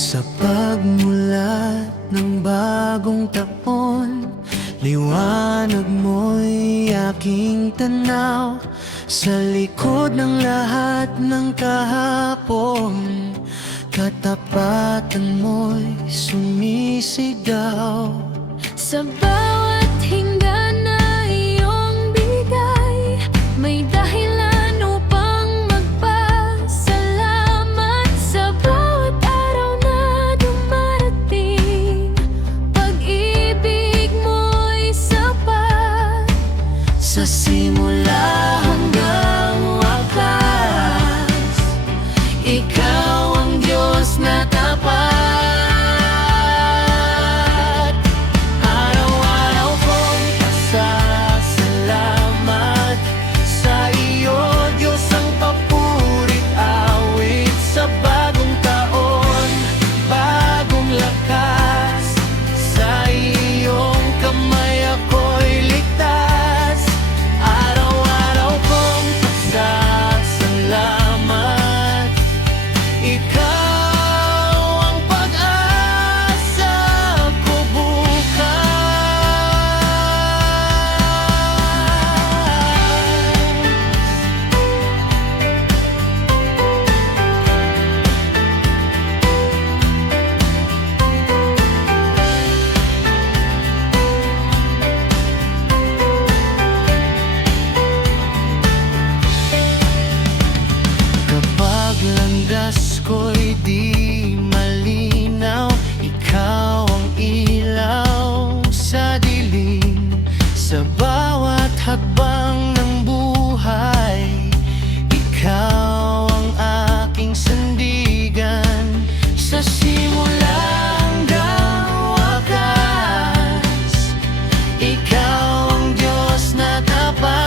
Sa pagmulat ng bagong taon, liwanag mo'y aking tanaw. Sa likod ng lahat ng kahapon, katapatan mo'y sumisigaw. Sa bawat hinga na iyong bigay, may dahilan upang magpasalamat. Sa bawat araw na dumarating, pag-ibig mo'y sapat. Sa simula hanggang wakas, ikaw ang Diyos na tapat. Araw-araw kong pasasalamat sa iyo, Diyos, ang papurit awit. Sa bagong taon, bagong lakas, sa iyong kamay ako'y ligtas. Araw-araw kong pasasalamat, ikaw ang pag-asa ko kapag landas ko'y di malinaw, ikaw ang ilaw sa dilim. Sa bawat hakbang ng buhay, ikaw ang aking sandigan. Sa simula hanggang wakas, ikaw ang Diyos na tapat.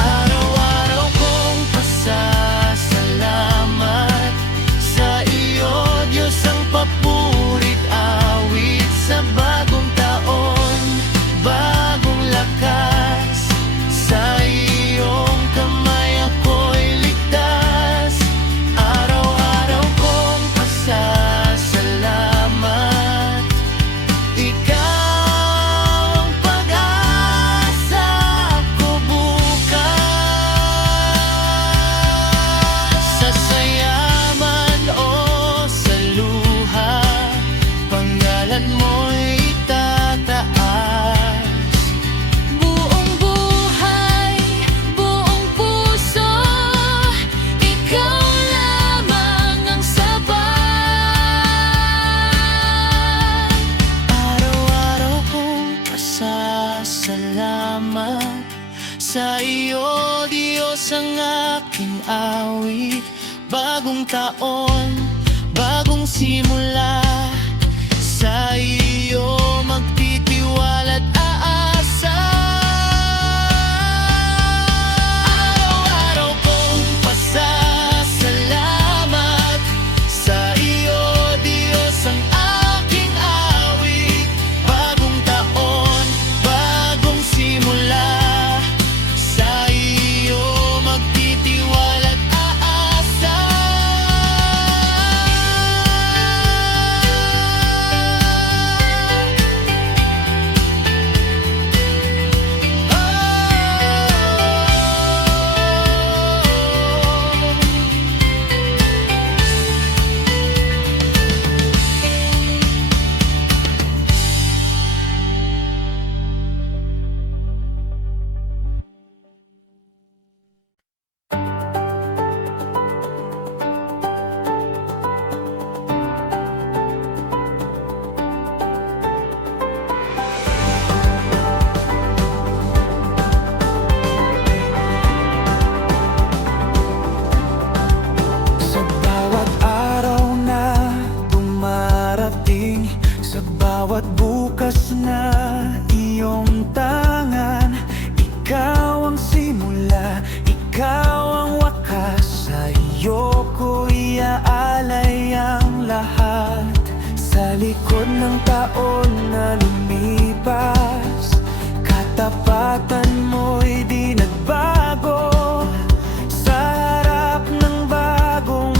Araw-araw kong pasasalamat sa iyo, Diyos, ang papurit awit. Sa bagong taon, bagong lakas, sa iyong kamay ako'y ligtas. Araw-araw kong pasasalamat, ikaw ang pag-asa ko bukas. Sa sayaman o sa luha, pangalan mo'y itataas. Buong buhay, buong puso, ikaw lamang ang sapat. Araw-araw kong pasasalamat sa iyo, Diyos, ang aking awit. Bagong taon, bagong simula, sa iyo magtitiwala't aasa. Araw-araw kong pasasalamat sa iyo, Diyos, ang aking awit. Bagong taon, bagong simula, sa iyo magtitiwala't aasa. Sa bawat araw na dumarating, sa bawat bukas na iyong tangan, ikaw ang simula, ikaw ang wakas. Sa iyo ko iaalay ang lahat. Sa likod ng taon na lumipas, katapatan mo'y di nagbago. Sa harap ng bagong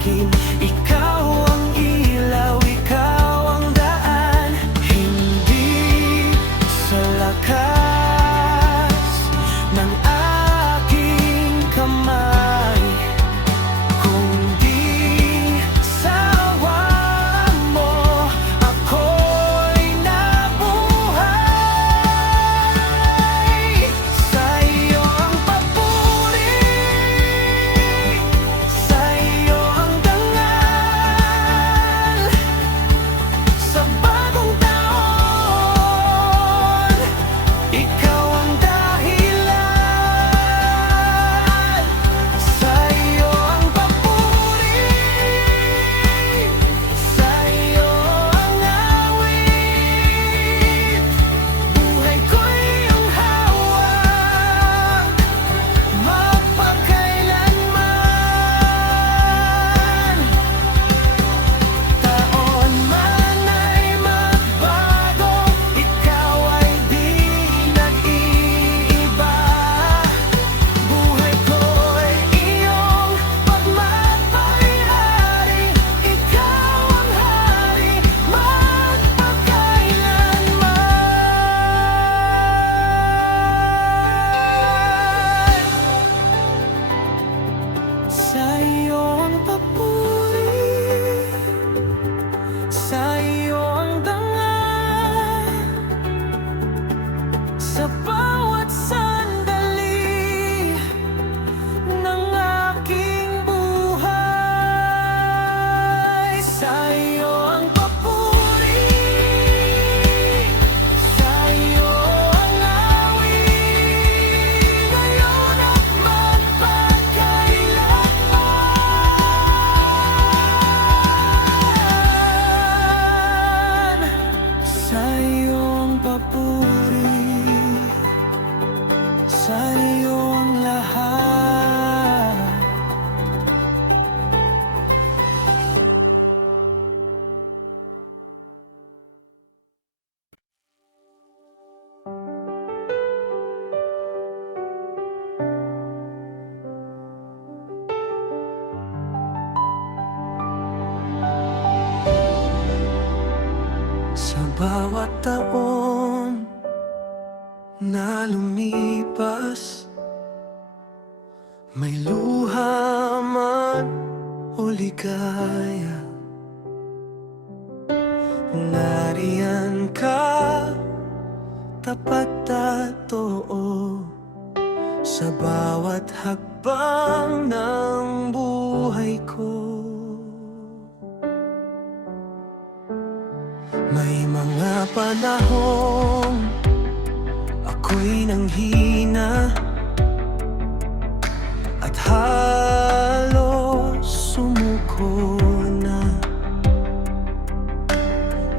akin. Ikaw ang ilaw, ikaw ang daan. Hindi sa lakas ng aking kamay, kundi sa awa mo ako'y nabuhay. Sa iyo ang papuri, sa iyo ang dangal. Sa bagong taon, ikaw ang dahilan. Sa iyo ang papuri, sa iyo ang awit. Buhay ko'y iyong hawak, magpakailanman. Taon man ay magbago, ikaw ay di nag-iiba. Buhay ko'y iyong pagmamahari, ikaw ang hari, magpakailanman. Sa iyo ang papuri, sa iyo ang dangal. Sa bawat sandali ng aking buhay, sa iyo ang papuri, sa iyo ang awit. Ngayon at magpakailanman. Sa iyo ang papuri, sa iyo ang lahat. Sa bawat taon na lumipas, may luha man o ligaya, nariyan ka, tapat at totoo, sa bawat hakbang ng buhay ko. May mga panahong ako'y nanghina at halos sumuko na.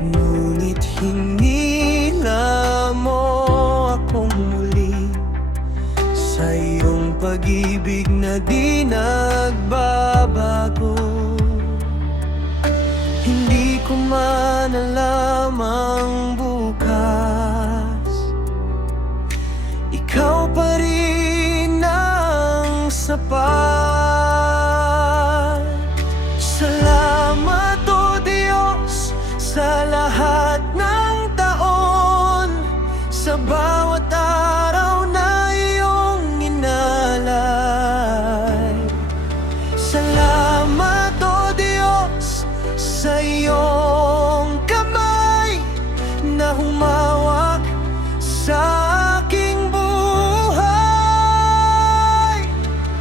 Ngunit hinila mo akong muli sa iyong pag-ibig na di nagbabago. Hindi ko man alam ang bukas, ikaw pa rin ang sapat. Salamat o Diyos sa lahat ng taon, sa bawat araw na iyong inalay. Salamat o Diyos sa iyong kamay na humawak sa aking buhay.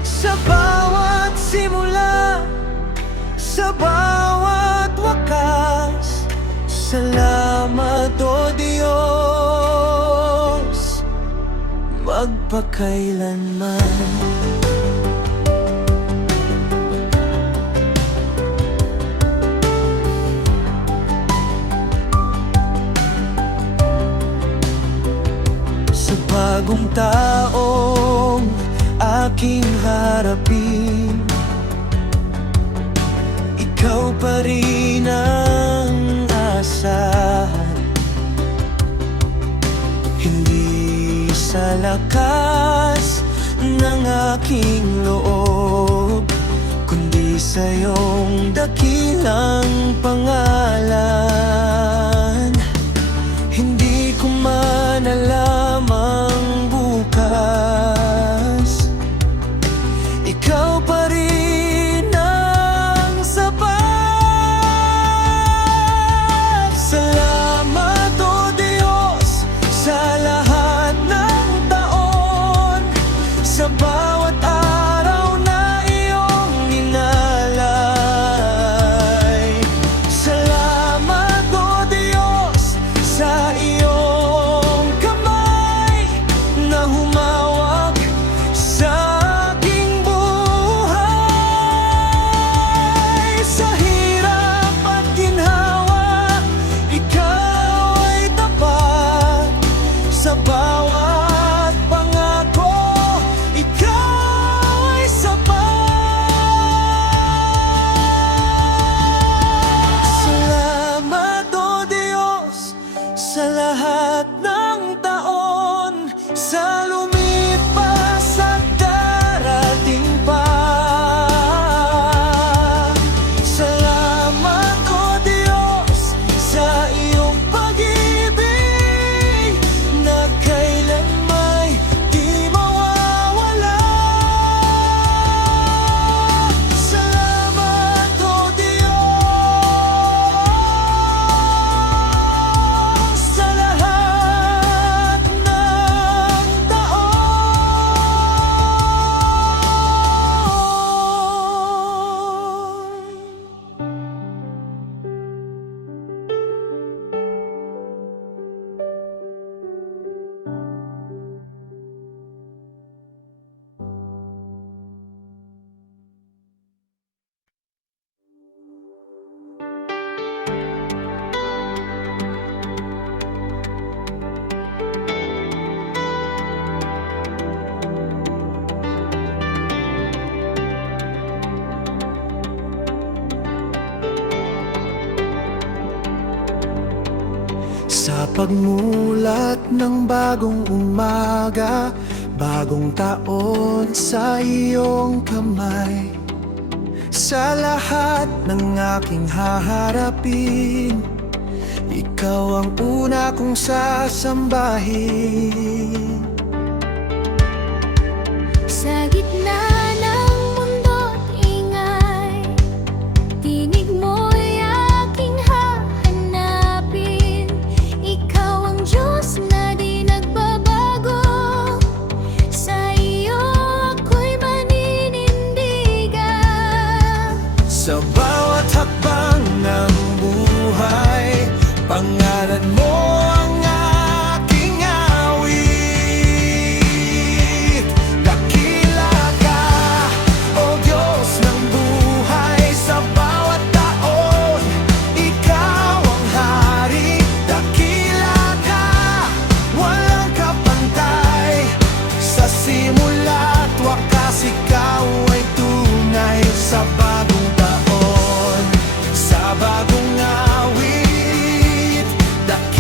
Sa bawat simula, sa bawat wakas, salamat o Diyos, magpakailanman. Sa bagong taong aking harapin, ikaw pa rin ang asahan. Hindi sa lakas ng aking loob, kundi sa iyong dakilang pangalan. Hindi ko man alam ang bukas, ikaw pa rin ang sapat. Salamat o Diyos sa lahat ng taon, sa bawat araw na iyong inalay. Salamat o Diyos sa iyong kamay na humawak sa aking buhay. Sa hirap at ginhawa, ikaw ay tapat. Sa bawat pangako, ikaw ay sapat. Salamat o Diyos sa lahat ng taon, sa lumipas at darating pa. Salamat o Diyos sa iyong pag-ibig na kailan may di mawawala. Salamat o Diyos sa lahat ng taon. Sa pagmulat ng bagong umaga, bagong taon sa iyong kamay. Sa lahat ng aking haharapin, ikaw ang una kong sasambahin. Sa gitna ng mundo't ingay, tinig mo'y aking hahanapin. Ikaw ang Diyos na di nagbabago, sa iyo ako'y maninindigan. Sa bawat hakbang ng buhay, pangalan mo ang aking awit. Dakila ka, O Diyos ng buhay, sa bawat taon, ikaw ang hari. Dakila ka, walang kapantay, sa simula't wakas ikaw ay tunay. Sa bagong taon, sa bagong awit, dakila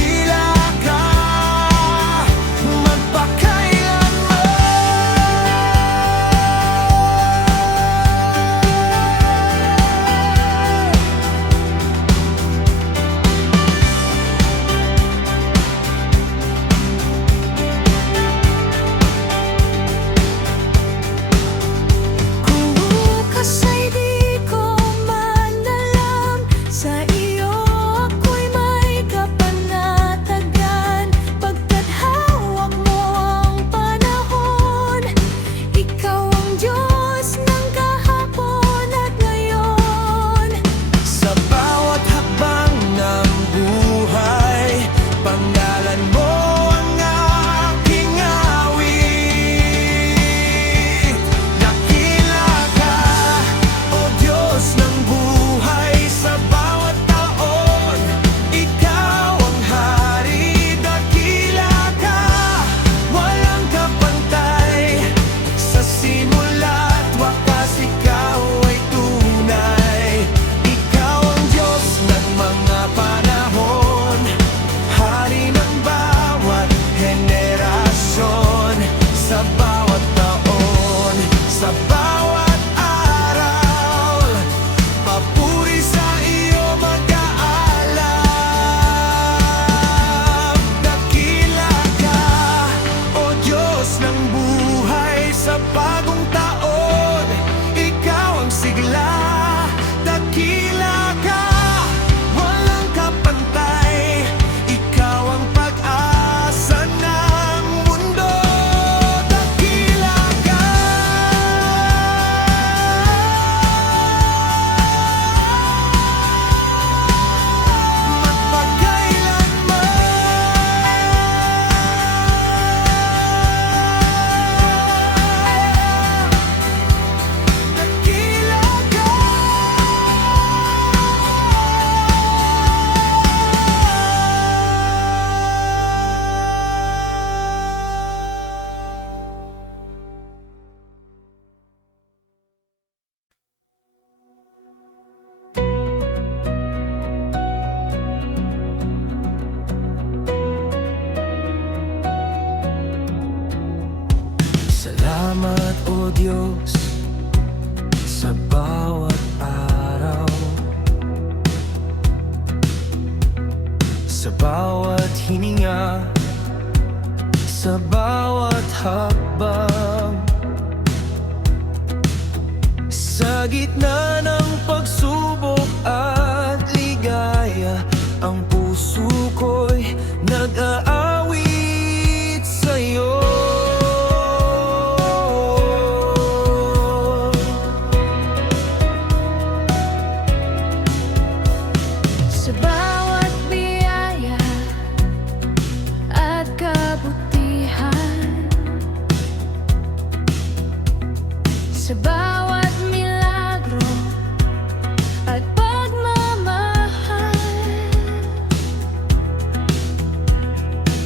bawat hininga, sa bawat hakbang. Sa gitna ng pagsubok at ligaya, ang puso ko'y nag-aawit sa'yo. Sa bawat biyaya at kabutihan, sa bawat milagro at pagmamahal,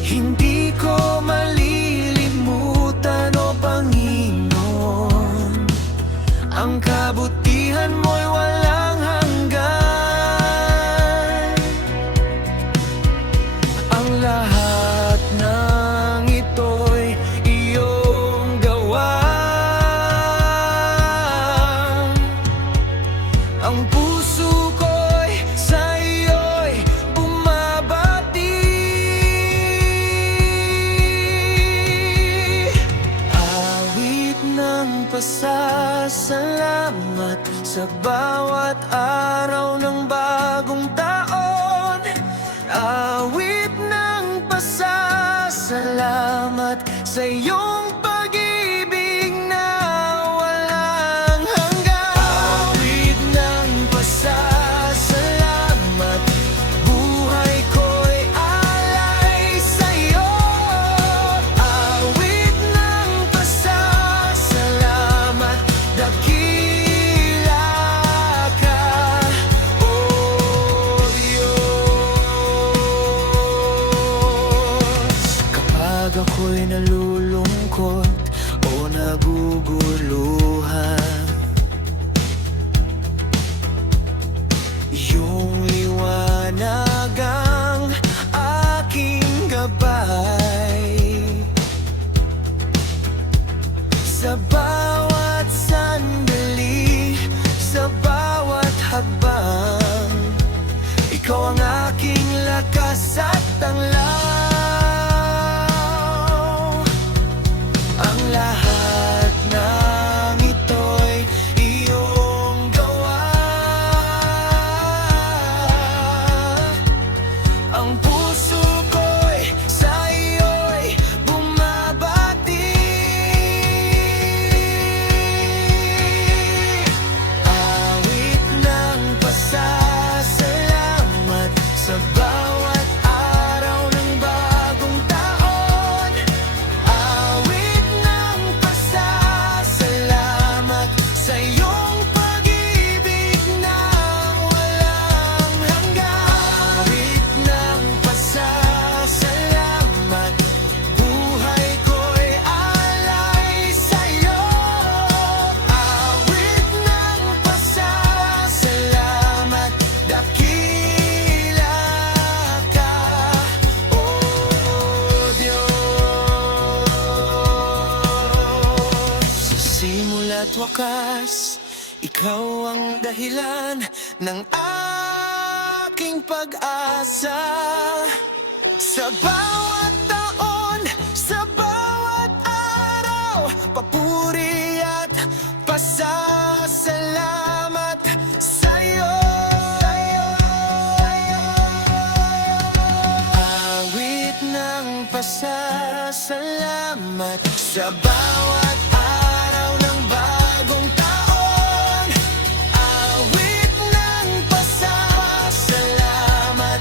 Hindi ko malilimutan, o Panginoon, ang kabutihan mo'y walang hanggan. Ang lahat ng ito'y iyong gawa. Ang puso ko'y sa iyo'y bumabati. Awit ng pasasalamat sa bawat araw ng bagong taon. Awit ng pasasalamat sa iyong pag-ibig na walang hanggan. Awit ng pasasalamat, buhay ko'y alay sa'yo. Awit ng pasasalamat, dakila ka, O Diyos. Kapag ako'y nalulungkot o naguguluhan, iyong liwanag ang aking gabay. Sa bawat sandali, sa bawat hakbang, ikaw ang aking lakas at tanglaw. Ang lahat ng ito'y iyong gawa. Ang puso ko'y sa iyo'y bumabati. Awit ng pasasalamat sa bawat araw ng bagong taon. Awit ng pasasalamat sa iyong pag-ibig na walang hanggan. Awit ng pasasalamat, buhay ko'y alay sa'yo. Awit ng pasasalamat, dakila ka, O Diyos. Sa simula't wakas, ikaw ang dahilan ng aking pag-asa. Sa bawat taon, sa bawat araw, papuri at pasasalamat sa'yo. Awit ng pasasalamat sa bawat araw ng bagong taon. Awit ng pasasalamat,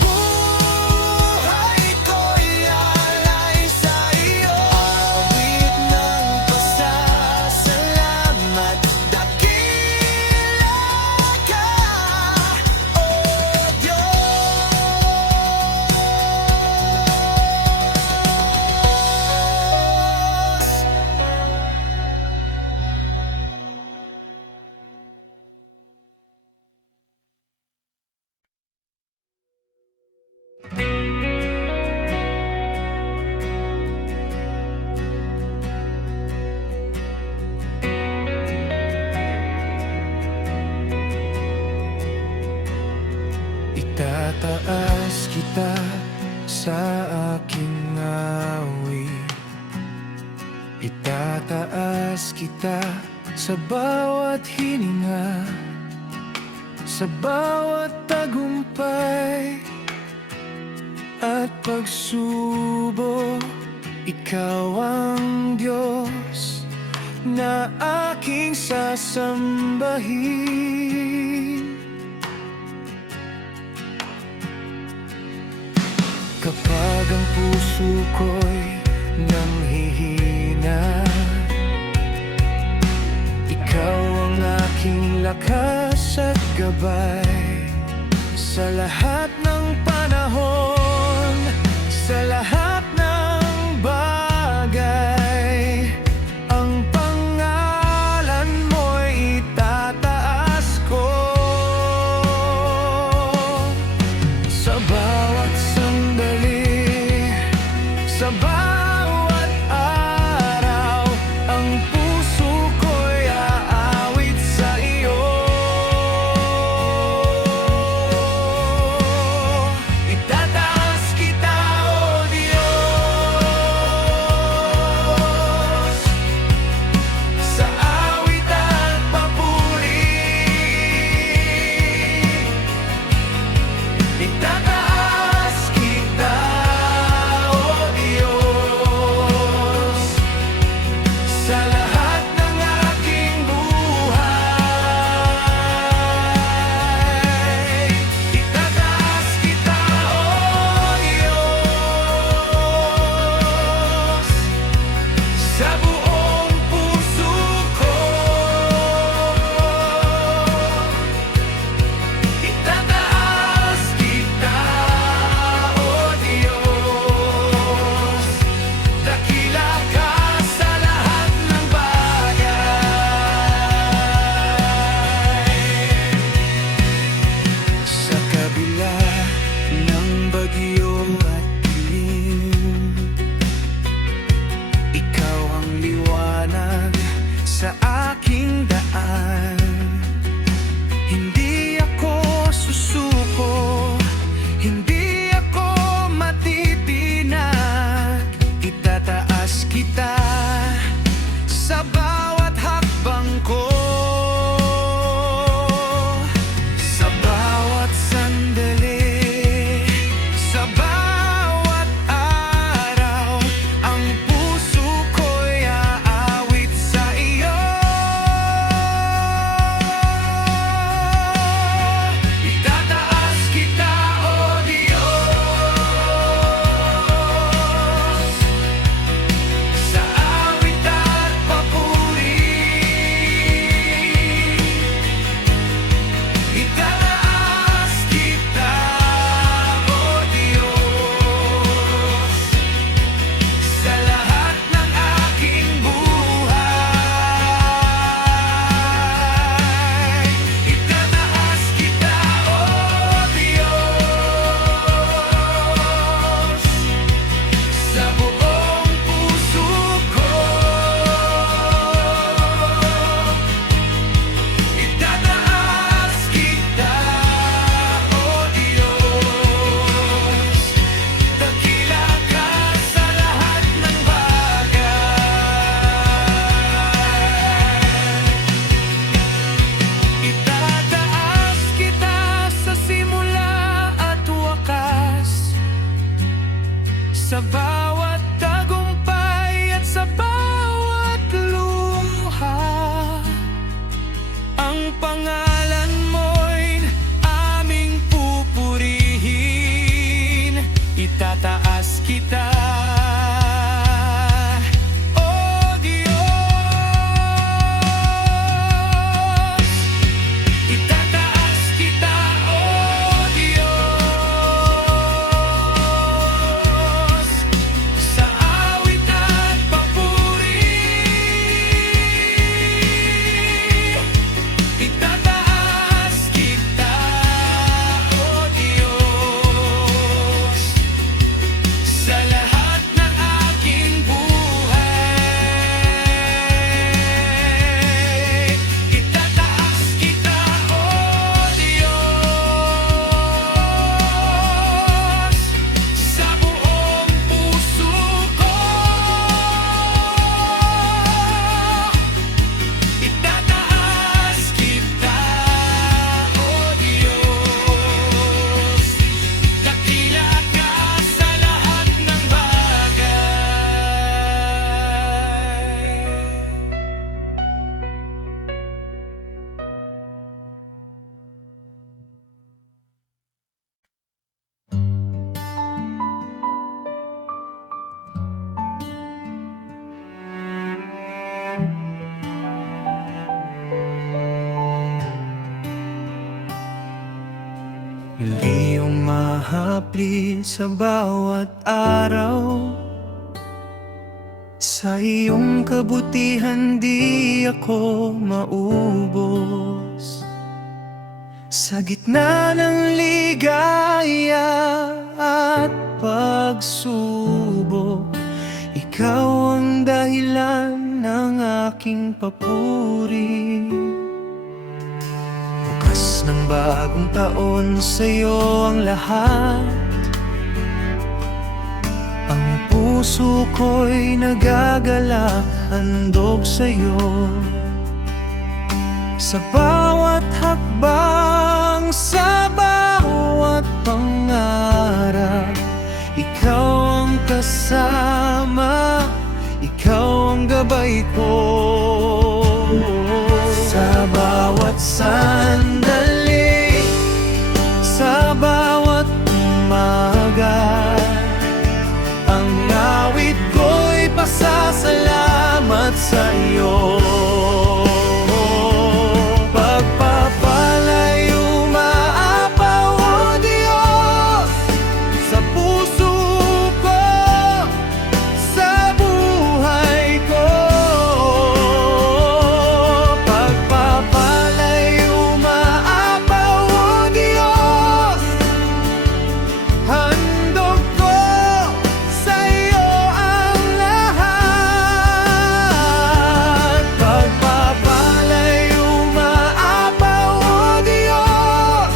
buhay ko'y alay sa iyo. Awit ng pasasalamat, dakila ka, O Diyos. Itataas kita sa aking awit. Itataas kita sa bawat hininga, sa bawat tagumpay at pagsubok. Ikaw ang Diyos na aking sasambahin. Kapag ang puso ko'y nanghihina, ikaw ang aking lakas at gabay. Sa lahat ng panahon, sa lahat ng bagay, ang pangalan mo'y itataas ko. Sa bawat sandali, sa bawat araw, ang puso ko'y aawit sa iyo. Itataas kita, O Diyos. Muli umahapli sa bawat araw. Sa iyong kabutihan di ako maubos. Sa gitna ng ligaya at pagsubok, ikaw ang dahilan ng aking papuri. Bukas ng bagong taon, sa'yo ang lahat. Ang puso ko'y nagagalak, handog sa'yo. Sa bawat hakbang, sa bawat pangarap, ikaw ang kasama, ikaw ang gabay ko. Sa bawat sandali, sa bawat umaga, ang awit ko'y pasasalamat sa iyo. Pagpapalay umaapaw, O Diyos, sa puso ko, sa buhay ko. Pagpapalay umaapaw, O Diyos, handog ko sa iyo ang lahat. Pagpapalay umaapaw, O Diyos,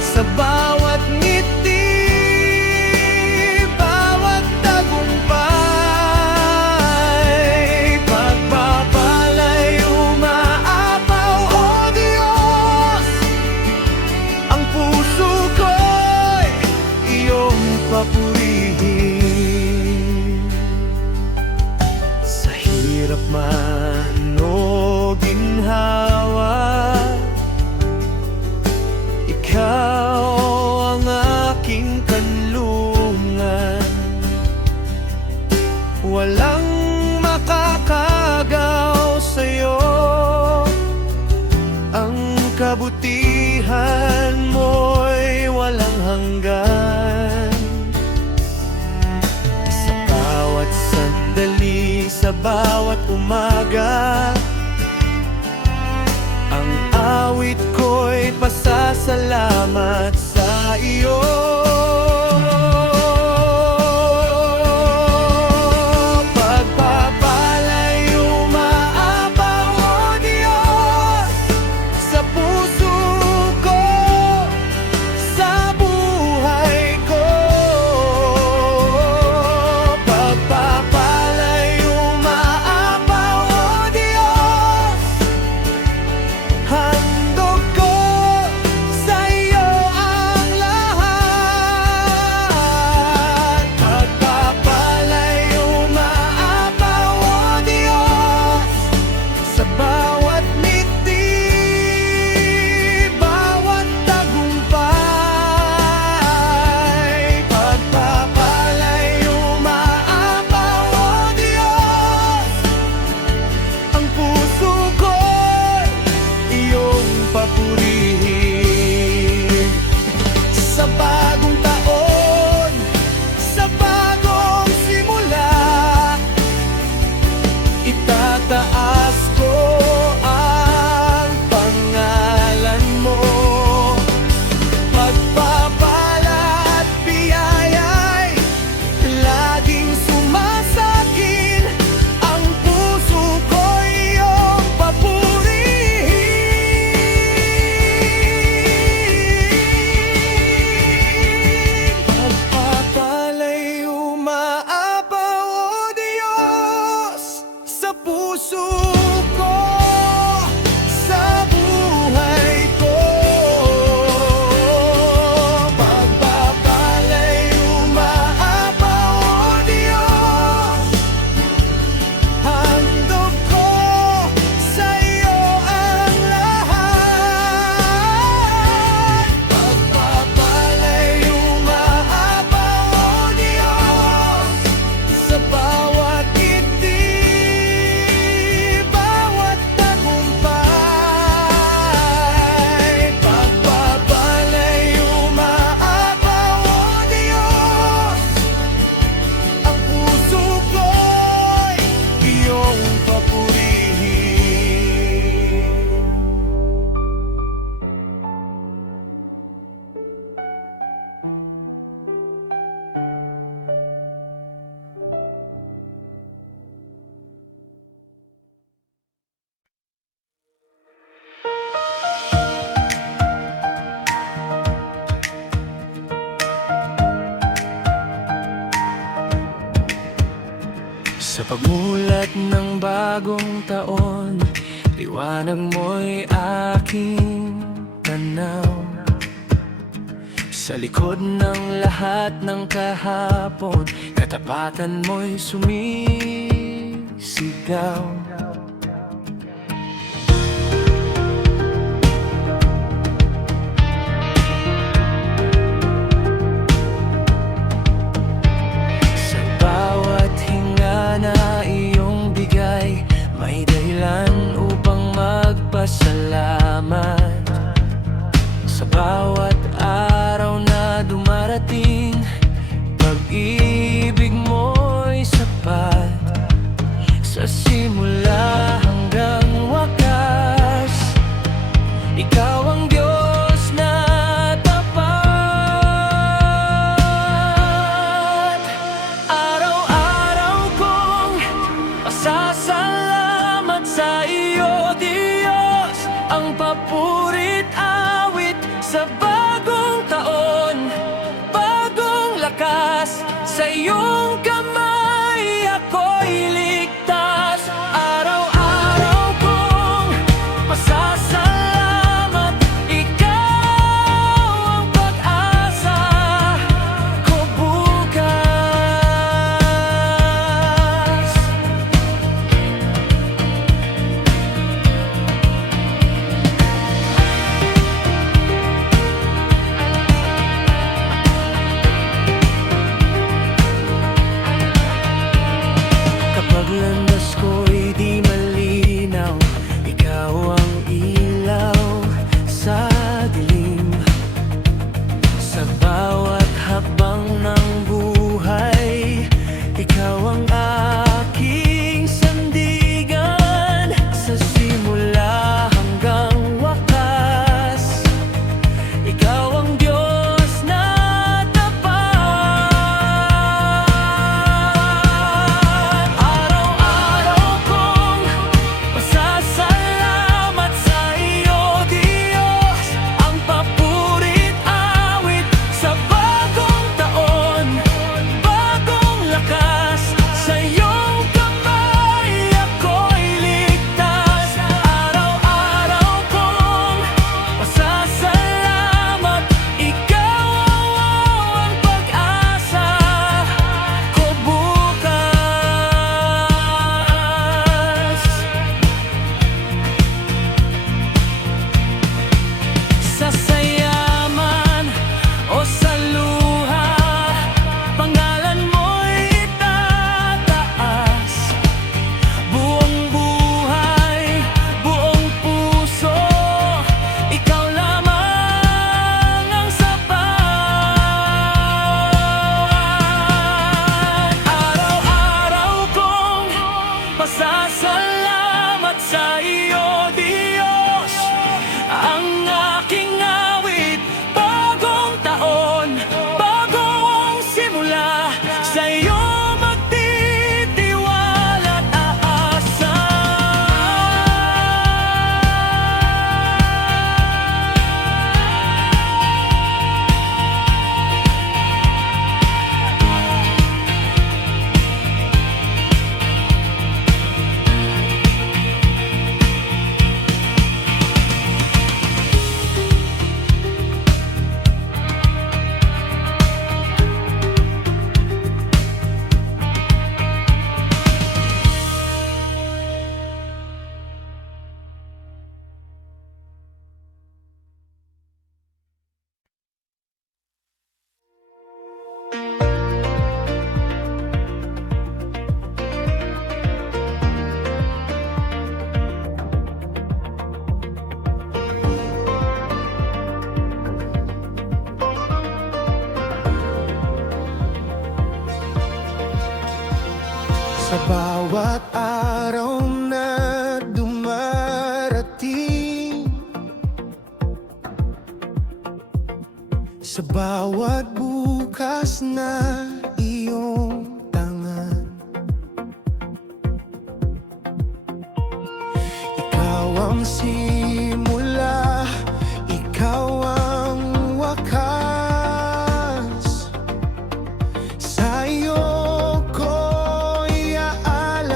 sa bawat ngiti, bawat tagumpay. Pagpapalay umaapaw, O Diyos, ang puso ko'y iyong papurihin. Sa hirap man o ginhawa, ikaw ang aking kanlungan. Walang makakagaw sa'yo, ang kabutihan mo'y walang hanggan. Sa bawat sandali, sa bawat umaga, ang awit ko'y pasasalamat sa iyo. Pagpapalay umaapaw, O Diyos, sa puso ko, sa buhay ko. Pagpapalay umaapaw, O Diyos, handog ko sa iyo ang lahat. pagmulat ng bagong taon, liwanag mo'y aking tanaw. Sa likod ng lahat ng kahapon, katapatan mo'y sumisigaw. Sa bawat hinga na iyong bigay, may dahilan upang magpasalamat. Sa bawat araw na dumarating, pag-ibig mo'y sapat. Sa simula hanggang wakas, ikaw ang Diyos na tapat. Araw-araw kong pasasalamat sa iyo, Diyos. Ang papurit awit sa bagong taon, bagong lakas. Sa iyong kamay ako'y ligtas. Araw-araw kong pasasalamat, ikaw ang pag-asa ko bukas. Kapag landas ko'y di malinaw, ikaw ang ilaw sa dilim. Sa bawat hakbang ng buhay, ikaw ang aking sandigan. Sa simula hanggang wakas, ikaw ang Diyos na tapat. Araw-araw kong pasasalamat sa iyo, Diyos. Ang papurit awit sa bagong taon, bagong lakas. Sa iyong kamay ako'y ligtas. Araw-araw kong pasasalamat, ikaw ang pag-asa ko bukas. Sa sayaman o sa luha, pangalan mo'y itataas. Buong buhay, buong puso, ikaw lamang ang sapat. Araw-araw kong pasasalamat sa iyo, Diyos. Ang aking awit, bagong taon, bagong simula. Sa iyo magtitiwala at aasa. Sa bawat araw na dumarating, sa bawat bukas na iyong tangan, ikaw ang simula, ikaw ang wakas. Sa iyo ko'y aal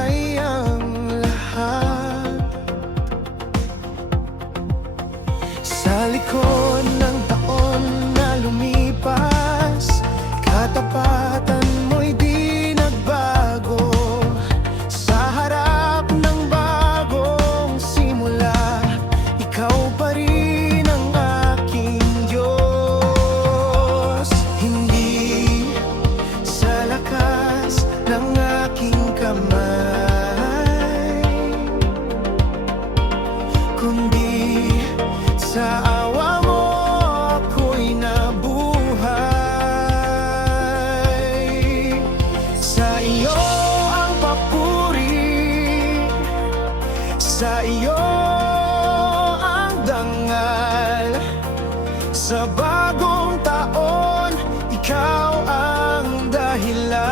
Sa bagong taon, ikaw ang dahilan.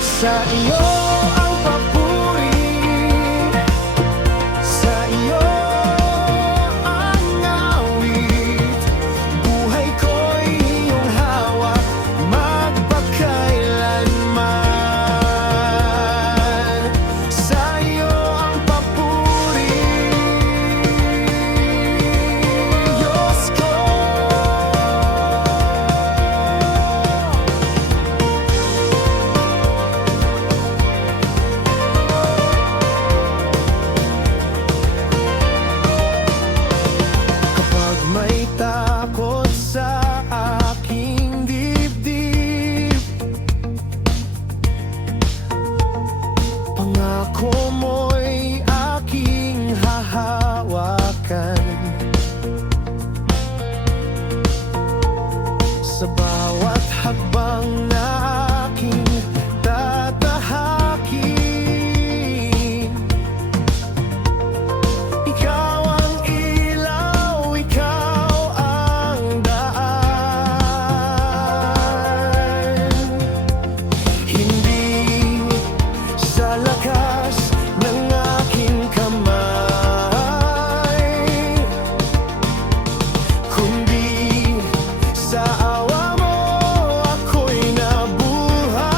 Sa iyo ang papuri, sa iyo ang awit. Buhay ko'y iyong hawak, magpakailanman. Sa iyo ang papuri, Diyos ko. Kapag may takot sa aking dibdib, pangako mo'y aking hahawakan. Sa bawat hakbang na aking tatahakin, ikaw ang ilaw, ikaw ang daan. Hindi sa lakas ng aking kamay, kundi sa awa mo ako'y nabuhay.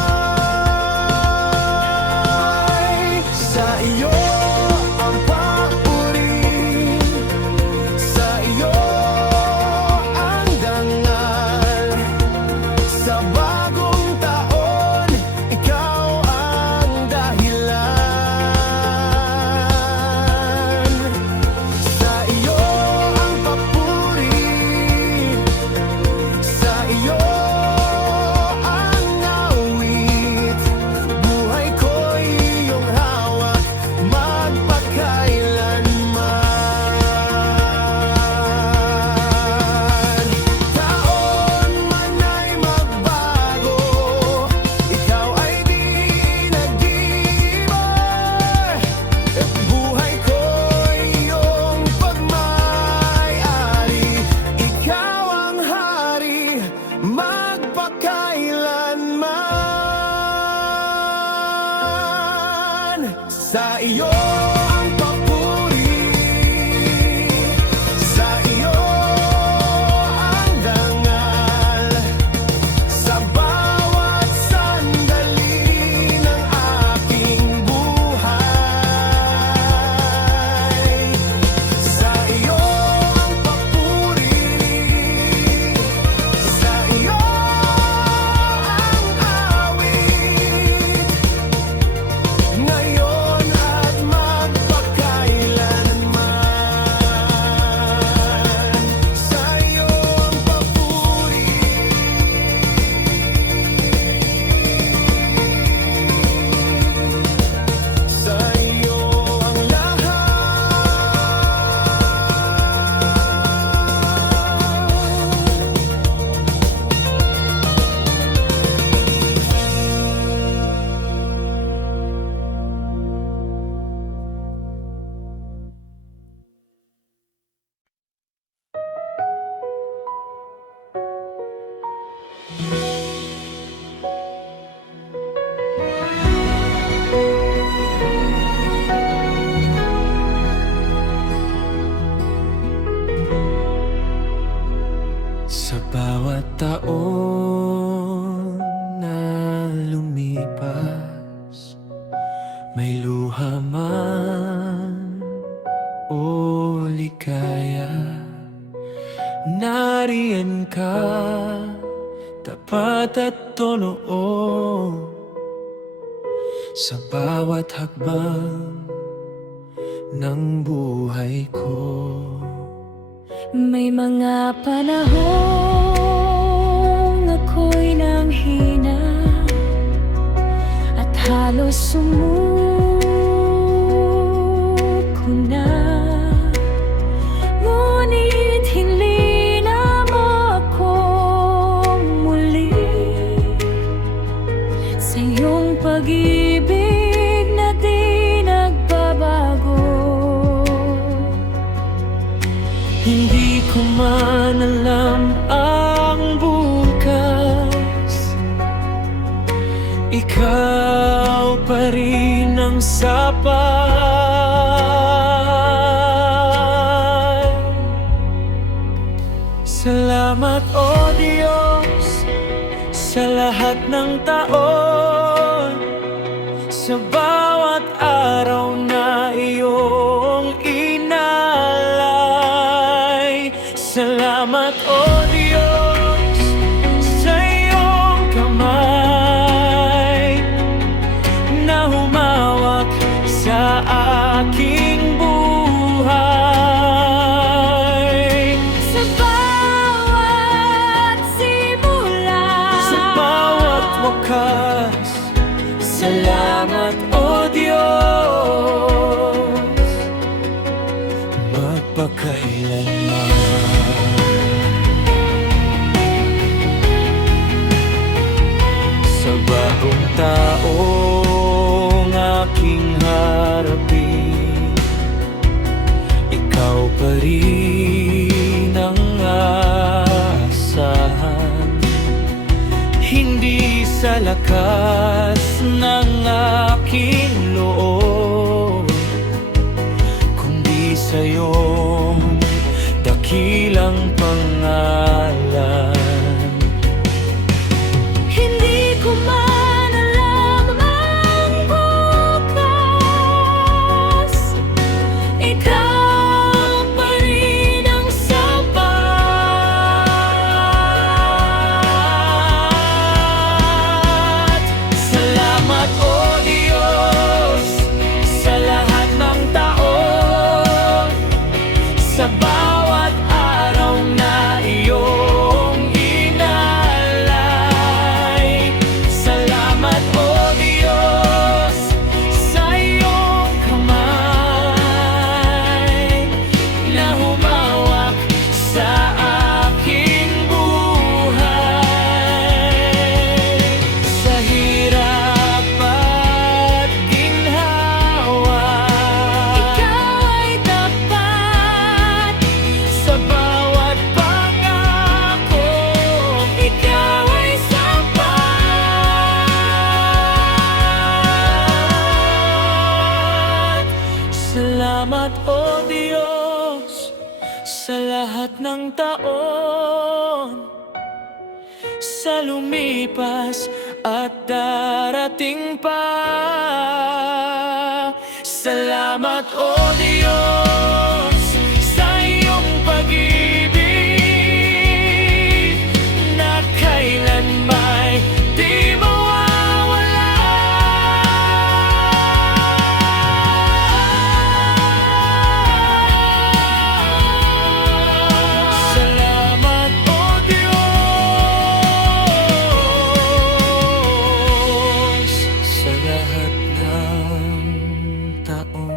Sa iyo ang papuri, sa iyo ang dangal. Sa bagong taon, ikaw ang dahilan. Sa iyo ang papuri, sa iyo ang awit. Buhay ko'y iyong hawak, magpakailanman. Taon man ay magbago, ikaw ay di nag-iiba. At buhay ko'y iyong pagmay-ari. Ikaw ang hari, magpakailanman. Sa iyo ang papuri, sa iyo ang dangal. Sa bawat sandali ng aking buhay, sa iyo ang papuri, sa iyo ang awit. Ngayon at magpakailanman, sa iyo ang papuri. Sa iyo ang Sa bawat taon na lumipas, may luha man o ligaya, nariyan ka, tapat at totoo. Sa bawat hakbang ng buhay ko, May mga panahong ako'y nanghina at halos sumuko na. Ngunit hinlina mo akong muli sa iyong pag-ibig. Hindi ko man alam ang bukas, ikaw pa rin ang sapat. Salamat o Diyos sa lahat ng taon, sa bawat araw na iyong inalay. Salamat o Diyos sa iyong kamay na humawak sa aking buhay. Sa bawat simula, Sa bawat wakas, salamat o Diyos, magpakailanman. Sa bagong taong aking harapin, ikaw pa rin ang asahan. Hindi sa lakas ng aking loob, kundi sa iyong dakilang pangalan. hindi ko man alam ang bukas, ikaw pa rin ang sapat. Salamat o Diyos sa lahat ng taon, sa bawat araw na iyong inalay. Salamat o Diyos sa iyong kamay na humawak sa aking buhay. Sa hirap at ginhawa, Ikaw ay tapat, sa bawat pangako, ikaw ay sapat. Salamat o Diyos sa lahat ng taon, sa lumipas at darating pa. Salamat o Diyos sa iyong pag-ibig na kailanman di mawawala. Salamat o Diyos sa lahat ng taon.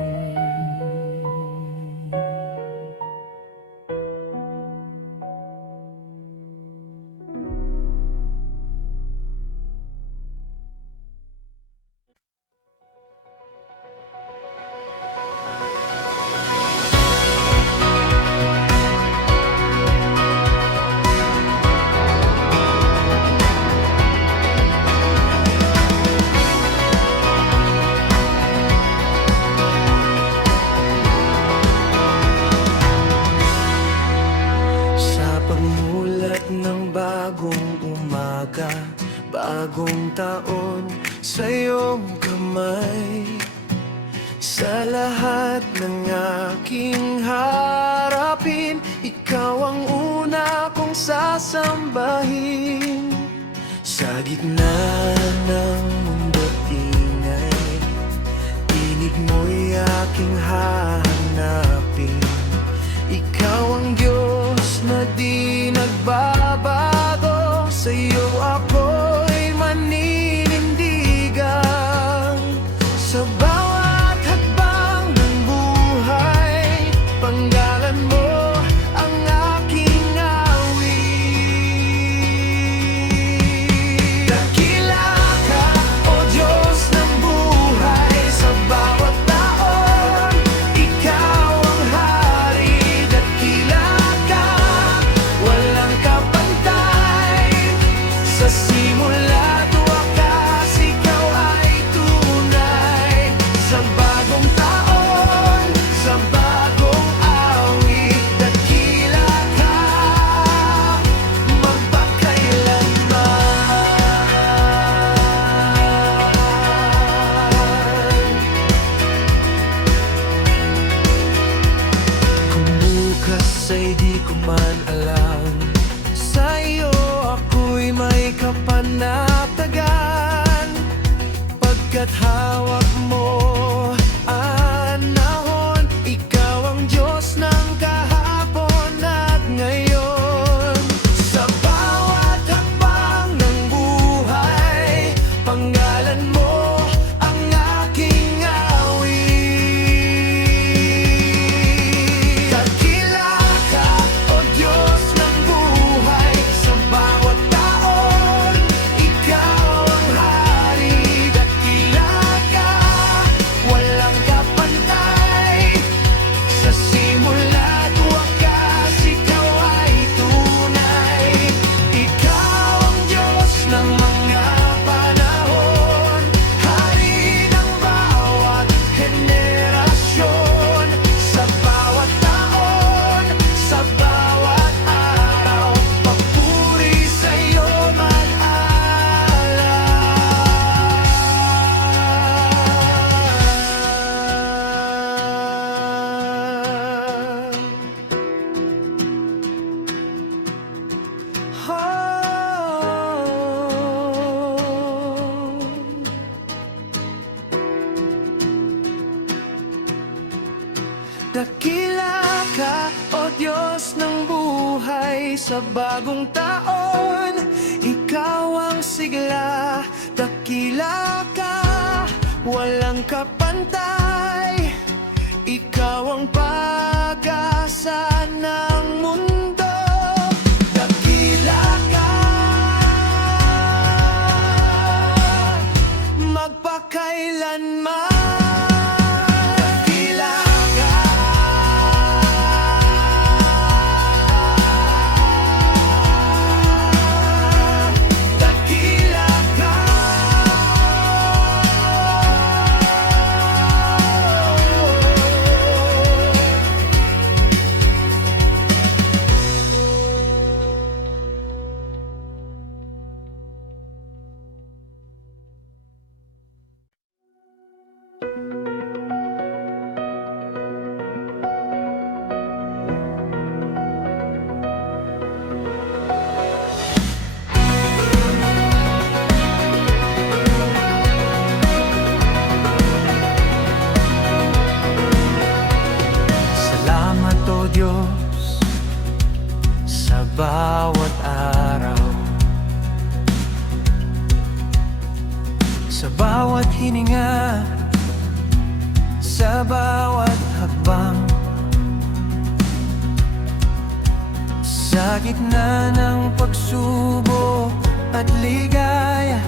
Sa pagmulat ng bagong umaga, bagong taon sa iyong kamay. Sa lahat ng aking harapin, ikaw ang una kong sasambahin. Sa gitna ng mundo't ingay, tinig mo'y aking hahanapin. Ikaw ang Diyos na di nagbabago, sa iyo ako'y maninindigan. Sa bawat hakbang ng buhay, panggalan mo ang aking awit. Dakila ka, O Diyos ng buhay, sa bawat taon, ikaw ay di ko man alam. Sa'yo ako'y may kapanatagan, pagkat hawak mo ang nahon. Ikaw ang Diyos ng kahapon at ngayon. Sa bawat hakbang ng buhay, pangalan mo ang aking awit. Dakila ka, O Diyos ng buhay, sa bawat taon, ikaw ang hari. Dakila ka, walang kapantay, sa simula't wakas, ikaw ay tunay. Ikaw ang Diyos ng mga panahon, hari ng bawat henerasyon. Sa bawat taon, sa bawat araw, papuri sa'yo mag-alala. Dakila ka, O Diyos ng buhay, sa bagong taon, ikaw ang sigla. Dakila ka, walang kapantay, ikaw ang pag-asa ng mundo. Dakila ka, magpakailanman. Dakila ka, dakila ka. Salamat, O Diyos, sa bawat araw, sa bawat hininga, sa bawat hakbang. Sa gitna ng pagsubok at ligaya,